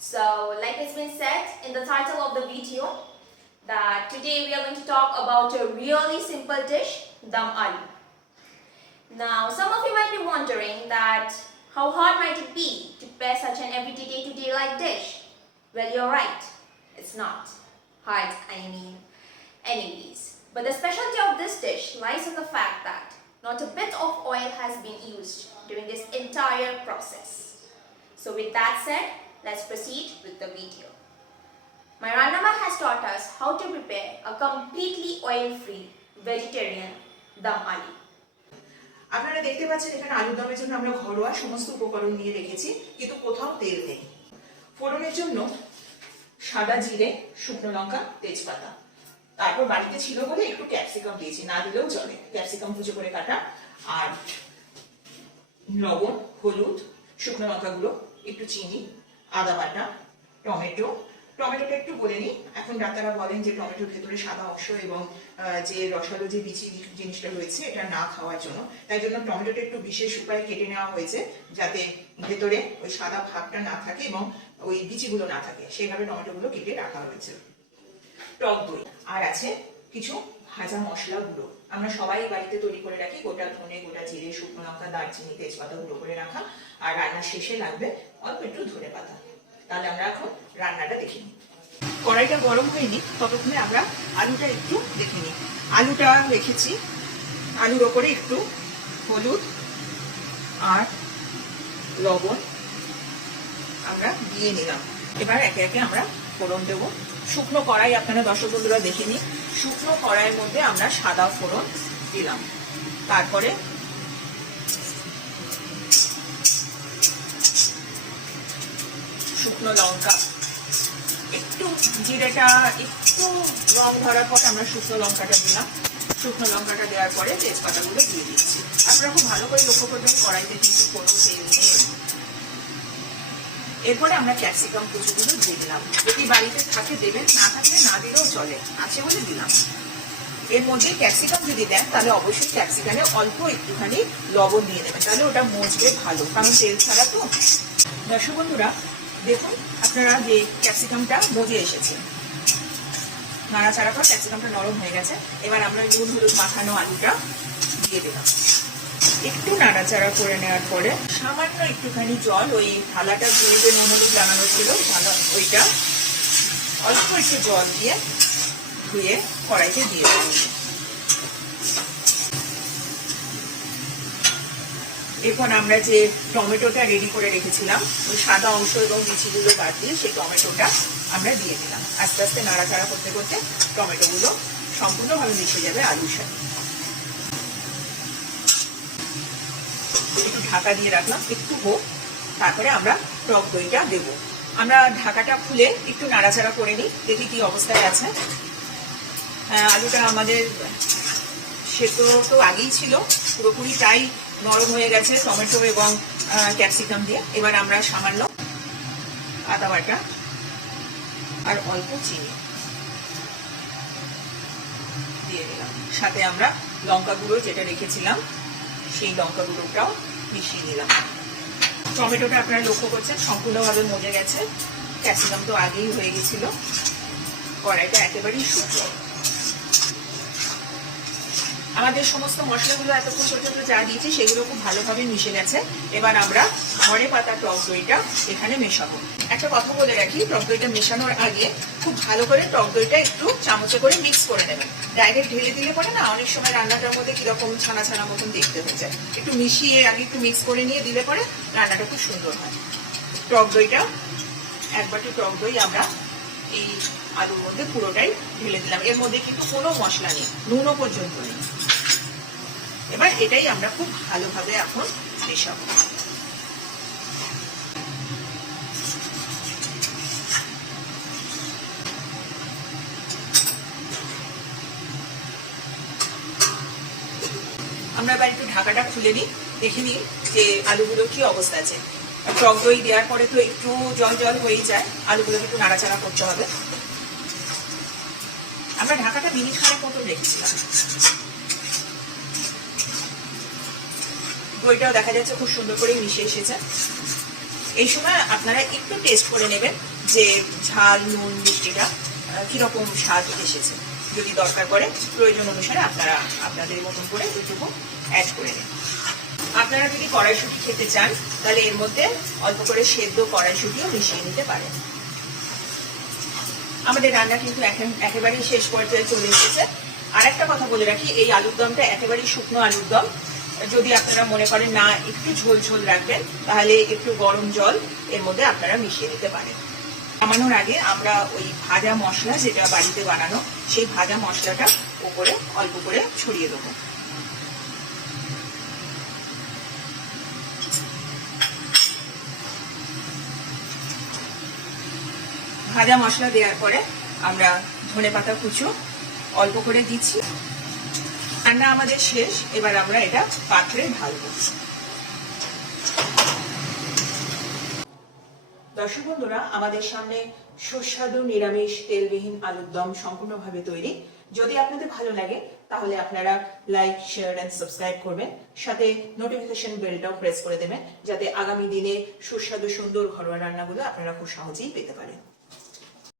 So, like it's been said in the title of the video, that today we are going to talk about a really simple dish, dum aloo. Now, some of you might be wondering that how hard might it be to prepare such an everyday day-to-day like dish? Well, you're right. It's not hard, anyways. But the specialty of this dish lies in the fact that not a bit of oil has been used during this entire process. So with that said, let's proceed with the video. My Rannamaa has taught us how to prepare a completely oil-free vegetarian dum aloo. আপনারা দেখতে পাচ্ছেন এখানে আলু দমের জন্য আমরা ঘরোয়া সমস্ত উপকরণ নিয়ে রেখেছি, কিন্তু কোথাও তেল নেই। ফোড়নের জন্য সাদা জিরে, শুকনো লঙ্কা, তেজপাতা। তারপর বাড়িতে ছিল বলে একটু ক্যাপসিকাম দিয়েছি, না দিলেও চলে। ক্যাপসিকাম কুচি করে কাটা, আর লবণ, হলুদ, শুকনো লঙ্কা গুঁড়ো, একটু চিনি, আদা বাটা, টমেটোটা একটু বলে নিই। এখন ডাক্তাররা বলেন যে টমেটোর ভেতরে সাদা অংশ এবং যে রসালো যে বিচি জিনিসটা রয়েছে এটা না খাওয়ার জন্য, তাই জন্য টমেটোটা একটু বিশেষ উপায়ে কেটে নেওয়া হয়েছে যাতে ভেতরে ওই সাদা ভাবটা না থাকে এবং ওই বিচিগুলো না থাকে, সেইভাবে টমেটোগুলো কেটে রাখা হয়েছে। টক দই, আর আছে কিছু ভাজা মশলা গুঁড়ো। আমরা সবাই বাড়িতে তৈরি করে রাখি, গোটা ধনে, গোটা জিরে, শুকনো লঙ্কা, দারচিনি, তেজপাতা গুঁড়ো করে রাখা। আর রান্নার শেষে লাগবে অল্প একটু ধনেপাতা। তাহলে আমরা এখন রান্নাটা দেখে নিই। কড়াইটা গরম হয়নি, ততক্ষণে আমরা আলুটা একটু দেখে নিই। আলুটা রেখেছি, আলুর ওপরে একটু হলুদ আর লবণ আমরা দিয়ে নিলাম। এবার একে একে আমরা ফোড়ন দেবো। শুকনো কড়াই, আপনারা দর্শক বন্ধুরা দেখে নিন, শুকনো কড়াইয়ের মধ্যে আমরা সাদা ফোড়ন দিলাম। তারপরে শুকনো লঙ্কা, একটু জিরেটা একটু রং ধরার পর আমরা শুকনো লঙ্কাটা দিলাম। শুকনো লঙ্কাটা দেওয়ার পরে তেজপাতাগুলো দিয়ে দিচ্ছি। আপনারা খুব ভালো করে লক্ষ্য করবেন কড়াইতে কিন্তু কোনো তেল নেই। এরপরে আমরা ক্যাপসিকাম কুচিগুলো দিয়ে দিলাম। যদি বাড়িতে থাকে দেবেন, না থাকলে না দিলেও চলে, আছে বলে দিলাম। এর মধ্যে ক্যাপসিকাম যদি দেন তাহলে অবশ্যই ক্যাপসিকামে অল্প একটুখানি লবণ দিয়ে দেবেন, তাহলে ওটা মজবে ভালো, কারণ তেল ছাড়া তো। দর্শক বন্ধুরা দেখুন, আপনারা যে ক্যাপসিকামটা মজে এসেছে, নাড়াচাড়া পর ক্যাপসিকামটা নরম হয়ে গেছে। এবার আমরা নুন হলুদ মাখানো আলুটা দিয়ে দিলাম। একটু নাড়াচাড়া করে নেওয়ার পরে সামান্য একটুখানি জল, ওই থালাটা ধুয়ে যে নুন হলুদ লাগানো ছিল ওইটা অল্প একটু জল দিয়ে ধুয়ে কড়াইতে দিয়ে দেব। এখন আমরা যে টমেটোটা রেডি করে রেখেছিলাম, ওই সাদা অংশ এবং বিচিগুলো বাদ দিয়ে সেই টমেটোটা আমরা দিয়ে দিলাম। আস্তে আস্তে নাড়াচাড়া করতে করতে টমেটোগুলো সম্পূর্ণভাবে মিশে যাবে আলুর সাথে। একটু ঢাকা দিয়ে রাখলাম, একটু হোক, তারপরে আমরা টক দইটা দেব। আমরা ঢাকাটা খুলে একটু নাড়াচাড়া করে নিই, দেখি কি অবস্থায় আছে। আলুটা আমাদের সেদ্ধ তো আগেই ছিল, পুরোপুরি তাই নরম হয়ে গেছে টমেটো এবং ক্যাপসিকাম দিয়ে। এবার আমরা সামান্য আদা বাটা আর অল্প চিনি দিয়ে দিলাম। সাথে আমরা লঙ্কা গুঁড়ো যেটা রেখেছিলাম সেই লঙ্কা গুঁড়োটাও মিশিয়ে দিলাম। টমেটোটা আপনারা লক্ষ্য করছেন সম্পূর্ণভাবে মজে গেছে, ক্যাপসিকাম তো আগেই হয়ে গেছিল। কড়াইটা একেবারেই শুকনো। আমাদের সমস্ত মশলাগুলো এতক্ষণ ছোট ছোট যা দিয়েছি সেগুলো খুব ভালোভাবে মিশে গেছে। এবার আমরা ঘরে পাতা টক দইটা এখানে মেশাবো। একটা কথা বলে রাখি, টক দইটা মেশানোর আগে খুব ভালো করে টক দইটা একটু চামচে করে মিক্স করে নেবেন। ডাইরেক্ট ঢেলে দিলে পরে না অনেক সময় রান্নাটার মধ্যে কিরকম ছানা ছানা মতন দেখতে হয়ে যায়। একটু মিশিয়ে আগে একটু মিক্স করে নিয়ে দিলে পরে রান্নাটা খুব সুন্দর হয়। টক দইটা, এক বাটি টক দই আমরা এই আলুর মধ্যে পুরোটাই ঢেলে দিলাম। এর মধ্যে কিন্তু কোনো মশলা নেই, নুনও পর্যন্ত নেই। এবার এটাই আমরা খুব ভালোভাবে এখন মেশাবো। আমরা এবার একটু ঢাকাটা খুলে নিই, দেখে নিই যে আলুগুলো কি অবস্থা আছে। টক দই দেওয়ার পরে তো একটু জল জল হয়েই যায়, আলুগুলোকে একটু নাড়াচাড়া করতে হবে। আমরা ঢাকাটা মিনিট খানেক মতো রেখেছিলাম। দইটাও দেখা যাচ্ছে খুব সুন্দর করে মিশে এসেছে। এই সময় আপনারা একটু টেস্ট করে নেবেন যে ঝাল নুন মিষ্টিটা কিরকম স্বাদ এসেছে। যদি দরকার পড়ে প্রয়োজন অনুসারে আপনারা আপনাদের মতন করে ওইটুকু অ্যাড করে নেন। আপনারা যদি কড়াইশুঁটি খেতে চান তাহলে এর মধ্যে অল্প করে সেদ্ধ কড়াইশুঁটিও মিশিয়ে নিতে পারেন। আমাদের রান্না কিন্তু একেবারেই শেষ পর্যায়ে চলে এসেছে। আর একটা কথা বলে রাখি, এই আলুর দমটা একেবারেই শুকনো আলুর দম। যদি আপনারা মনে করেন না একটু ঝোল ঝোল রাখবেন তাহলে একটু গরম জল এর মধ্যে আপনারা মিশিয়ে নিতে পারেন। নামানোর আগে আমরা ওই ভাজা মশলা যেটা বাড়িতে বানানো সেই ভাজা মশলাটা উপরে অল্প করে ছড়িয়ে দেবো। ভাজা মশলা দেওয়ার পরে আমরা ধনেপাতা কুচো অল্প করে দিচ্ছি। রান্না আমাদের শেষ, এবার আমরা এটা পাত্রে ঢালবো। দর্শক বন্ধুরা, আমাদের সামনে সুস্বাদু নিরামিষ তেলবিহীন আলুর দম সম্পূর্ণভাবে তৈরি। যদি আপনাদের ভালো লাগে তাহলে আপনারা লাইক, শেয়ার এন্ড সাবস্ক্রাইব করবেন, সাথে নোটিফিকেশন বেলটাও প্রেস করে দেবেন যাতে আগামী দিনে সুস্বাদু সুন্দর ঘরোয়া রান্নাগুলো আপনারা খুব সহজেই পেতে পারেন।